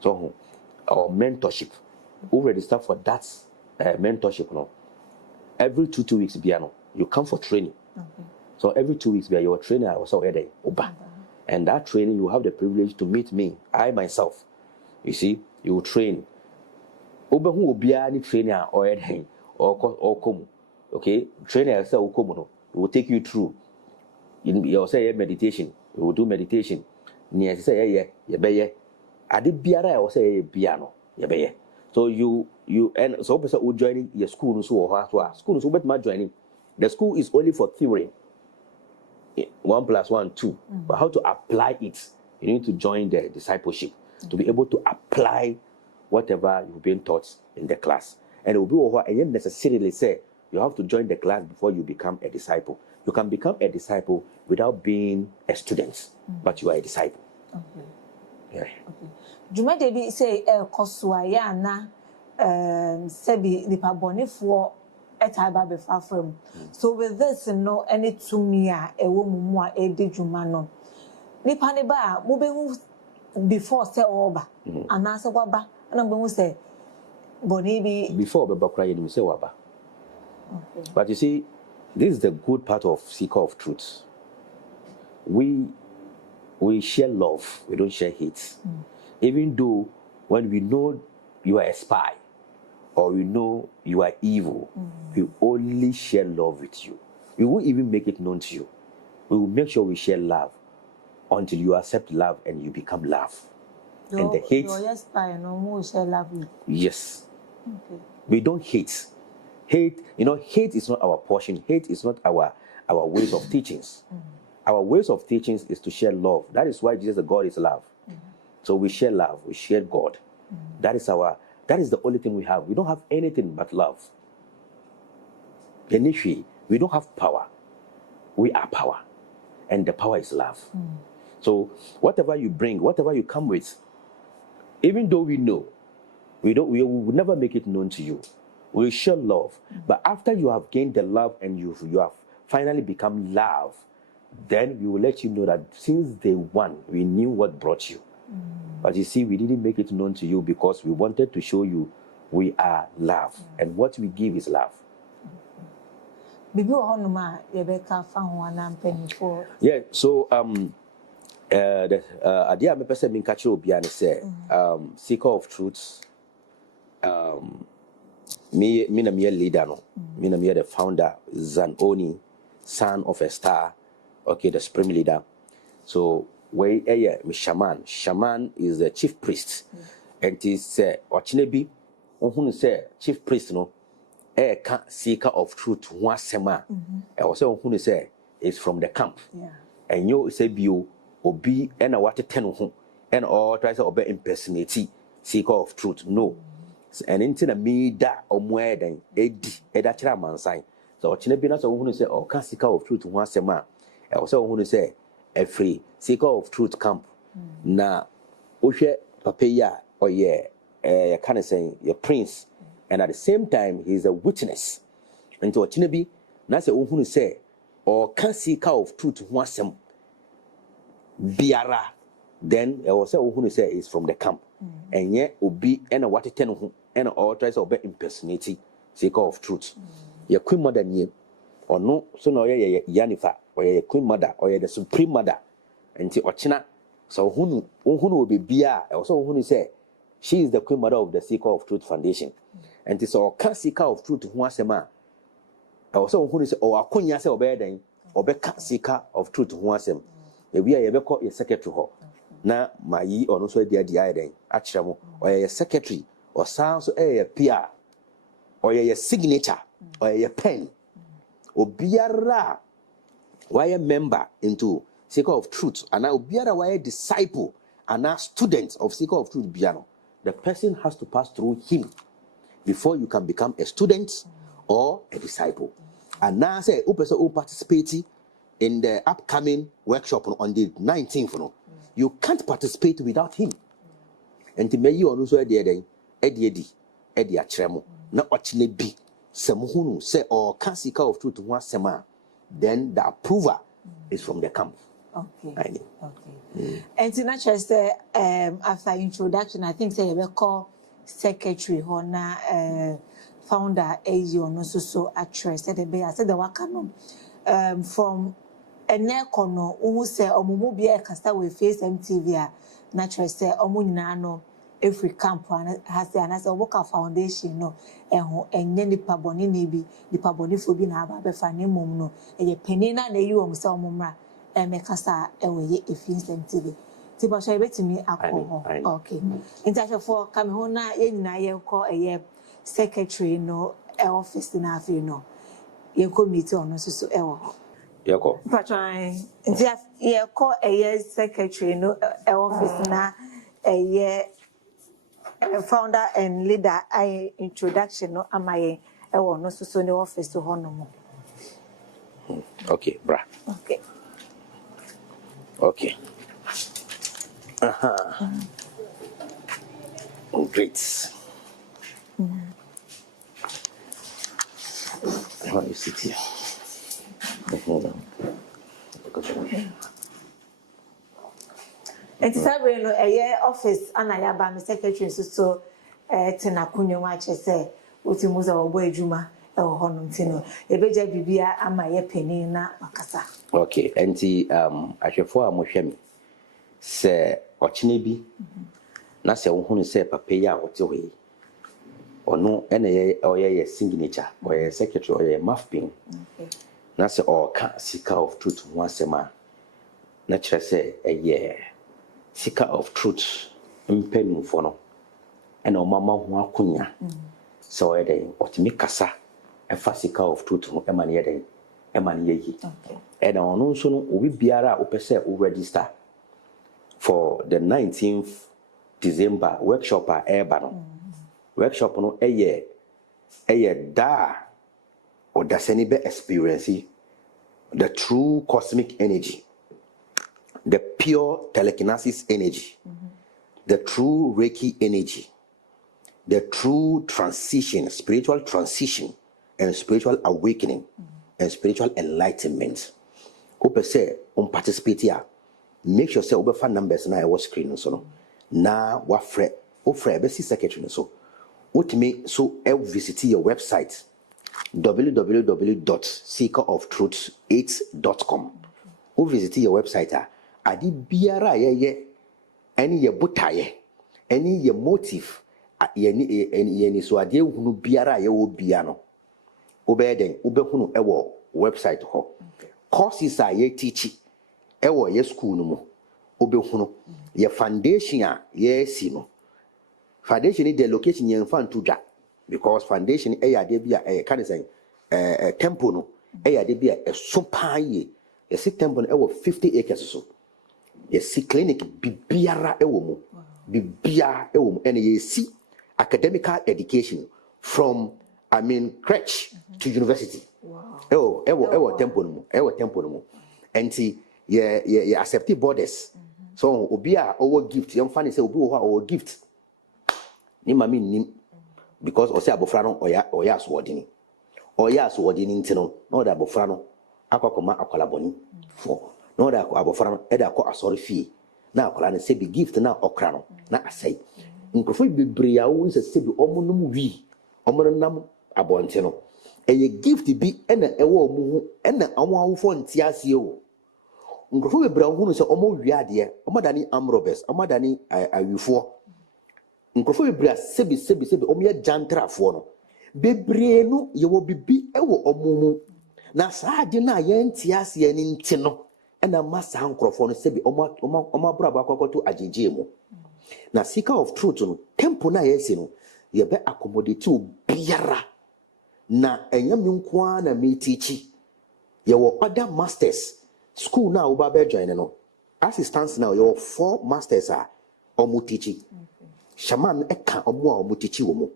So, or mentorship. Who register for that mentorship? No, every two weeks, piano, you come for training. So every 2 weeks, you're a trainer. Also, and that training, you have the privilege to meet me, I myself. You see, you will train. Who will be any trainer or come? Okay, trainer will take you through. You say meditation. You will do meditation. Near say I did biara. I will say piano. So you and so person will join your school. So school so much joining. The school is only for theory. 1 + 1 2. But how to apply it? You need to join the discipleship to be able to apply whatever you've been taught in the class. And it will be over. And yet necessarily say you have to join the class before you become a disciple. You can become a disciple without being a student, but you are a disciple. Okay. Yeah. Okay. Juma Debi say koswaya na sebi nipa bonifo etaba be fafam. So with this no any to me a ewo mumu a edi juma no. Nipa ne ba mo be hu before say oba anase waba na be hu say boni bi before be bakra you say waba. Okay. But you see, this is the good part of Seeker of Truth. We share love, we don't share hate. Even though when we know you are a spy or we know you are evil, we only share love with you. We won't even make it known to you. We will make sure we share love until you accept love and you become love. And the hate. You're a spy, no more share love with. Yes. Okay. We don't hate. Hate, hate is not our portion. Hate is not our ways of teachings. Our ways of teachings is to share love. That is why Jesus, the God, is love. So we share love. We share God. That is the only thing we have. We don't have anything but love. Initially, we don't have power. We are power. And the power is love. So whatever you bring, whatever you come with, even though we know, we will never make it known to you. We share love. But after you have gained the love and you have finally become love, then we will let you know that since day one, we knew what brought you. But you see, we didn't make it known to you because we wanted to show you we are love. And what we give is love. Yeah, so the idea me person min catch obiane say Seeker of Truth me na me leader no me na me the founder Zanoni, son of a star, okay, the supreme leader. So we me shaman is the chief priest and he say ochinebi ohun say chief priest no ka Seeker of Truth ho asema e wo say ohun say is from the camp, and you say bio obi and a water ten ho and all try to obey impersonate Seeker of Truth. No. And into me that or more than Eda Chairman sign. So Chinabina so who say or can Seeker of Truth once a man. I also want to say a free Seeker of Truth camp. Na Ushe Papaya or kind of saying your prince, and at the same time he's a witness. And to Chinabi, Nasa who say or can Seeker of Truth once a biara, then I was who say is from the camp. And yet obi and a water ten and all tries to obey impersonating Seeker of Truth. Your queen mother name or no, so no Yanifa or your queen mother or the supreme mother and the Ochina. So who will be Bia, also who say she is the queen mother of the Seeker of Truth Foundation. And this all can Seeker of Truth who was a man. Also who is or a queen say obey then or be Seeker of Truth who was him. We are ever called a secretary. Na ma yi ono so dia den akire mo or secretary or sounds a PR or your signature or your pen obiara why member into Seeker of Truth and now obiara why disciple and now student of Seeker of Truth biano, the person has to pass through him before you can become a student or a disciple. And now say person who participate in the upcoming workshop on the 19th no. You can't participate without him. And to me, you also Eddie Achremo, not Ochine B. Samuhunu say or can Seeker of Truth one sema, then the approval is from the camp. Okay. I know. Okay. And to not just after introduction, I think say we call secretary Hona founder AU no so actress said the said the wakano from ene kono who say omumu bia kasa we face MTV a naturally say omu nyina no every camp has say anase oboka foundation no eho enye nipa boni ne bi nipa boni fo bi na aba be fa ne mum no eye penina na yi om say omumra emekasa ewe efins MTV ti ba so betimi akọ okay intashefo kame ho na ye nyina ye ko eye secretary no office na afi no ye committee ono so ewo Yako. Patron, ye call a year secretary no office na a year founder and leader. I introduction no amaye no so no office to honomo. Okay, bra. Okay. Okay. Great. How you sit here? And sabe no a year office anaya ba me secretary so tina kunyo wa che say otimuza obo adwuma e ho hono ntino ebeja bibia ama ye panin na makasa. Okay, enti ahwefo a mohwɛ me sɛ ɔkyene bi na sɛ wo hunu sɛ papa yi a wote hɔ yi ɔno ɛna ɔyɛ signature ɔyɛ secretary ɔyɛ mouthpin na sɛ ɔka sika of truth ho asɛm a na kyerɛ sɛ ɛyɛ sika of truth mpanimfo no ɛna ɔmama ho akonya sɛ ɔyɛ dɛn ɔtumi kasa ɛfa sika of truth ho ɛma ne yɛ dɛn ɛma ne yɛ yi ɛna ɔno nso no obi biara a wopɛ sɛ wo register for the 19th December workshop a ɛreba no workshop no ɛyɛ da ɔdasani bɛ experience the true cosmic energy, the pure telekinesis energy, the true Reiki energy, the true transition, spiritual transition, and spiritual awakening, and spiritual enlightenment. Ope say participate here. Make sure say obefa numbers na your screen so no. Na wafre ofre be secretary so. Ultimate so visit your website www.seekeroftruth8.com. O visit your website adi biara ye any ye botaye any ye motive ye so ade hunu biara ye wo bia no obeden obehunu ewo website ho courses a ye teach ewo ye school no mu obehunu ye foundation a ye si no foundation ni the location ye mfa nto dwa because foundation ade bia can say temple no ade bia so paaye ye si temple no ewo 50 acres so ye si clinic bibiara ewo mu bibia ewo mu ene ye si academical education from crèche to university. Wow. Ewo temple no mu enti ye accept borders so obi a owo gift yem fa ne say obi wo ha owo gift ni mami nim because o say abofra no oya aswodini ntino no da abofra no akokoma akwalaboni for no da abofra no e da akọ asori fie na akwala ne say be gift na okra no na asai nkofo bebre a wo nse say be omonum wi omonam abonte no eye gift bi ena ewo omu ena awon awofo nti ase o nkofo bebre a wo say omo wi ade omodani amrobes omodani awifo nkofo bebre sebi omo ye jantrafo no bebre no ye wo bibi ewo omumu na saade na ye nti ase ani nti no ena masa nkofo no sebi omo abrabo akokoto ajeje mu na seeker of truth no temple na ye se no ye be accommodate biara na enyame nkoa na me teach ye wo other masters school na wo ba be join no assistants now your 4 masters are omo teaching shaman eka omo teach wo mu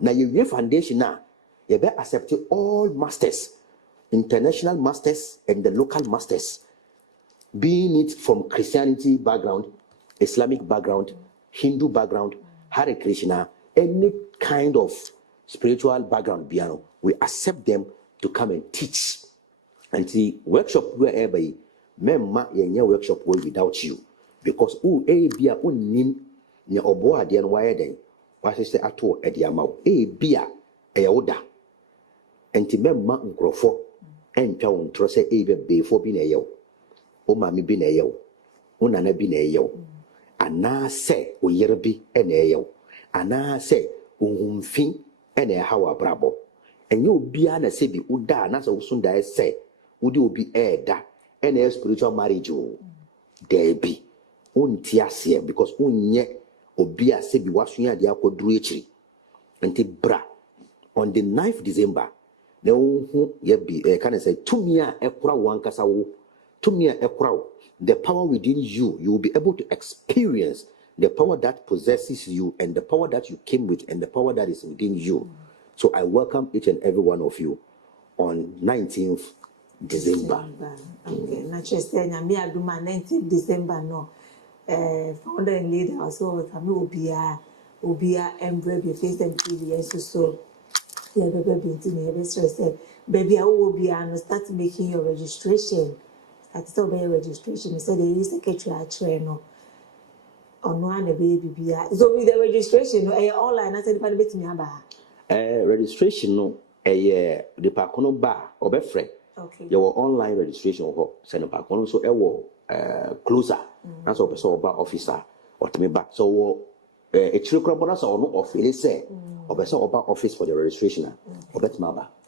na ye foundation na ye be accept all masters, international masters and the local masters, being it from Christianity background, Islamic background, Hindu background, Hare Krishna, any kind of spiritual background piano, we accept them to come and teach. And the workshop wherever memma yenye workshop without you because bia unnim ne obo ade no waye den wasese ato ade amawo bia ewoda enti memma nkrofo entwa wontro se be befo bi na yew o maami bi na yew o nana bi na yew ana se o yere bi na yew ana se ohumfi na hawa brabo enye obi ana se bi uda na se usunda se udi obi eda na spiritual marriage o there be unti ase because unye obi ase bi wasua de akoduru ekiri nti bra on the 9th December na hu ye bi can I say tumia ekura wankasa wo tumia ekura wo the power within you will be able to experience the power that possesses you and the power that you came with and the power that is within you. So I welcome each and every one of you on 19th December. Okay, na just say nyame aduma 19th December no founder and leader also with me obia embrace the face and TV so yeah baby to say baby I will be and start making your registration. At the registration, he said they use secretary train no on one baby. So with the registration, no, online. I said the bit me about. Registration no, the pakono bar or be free. Okay. Your online registration or send a pakono so closer. That's what person or officer or to me back. So a children bonus or no office say or person or office for the registration or bet maba.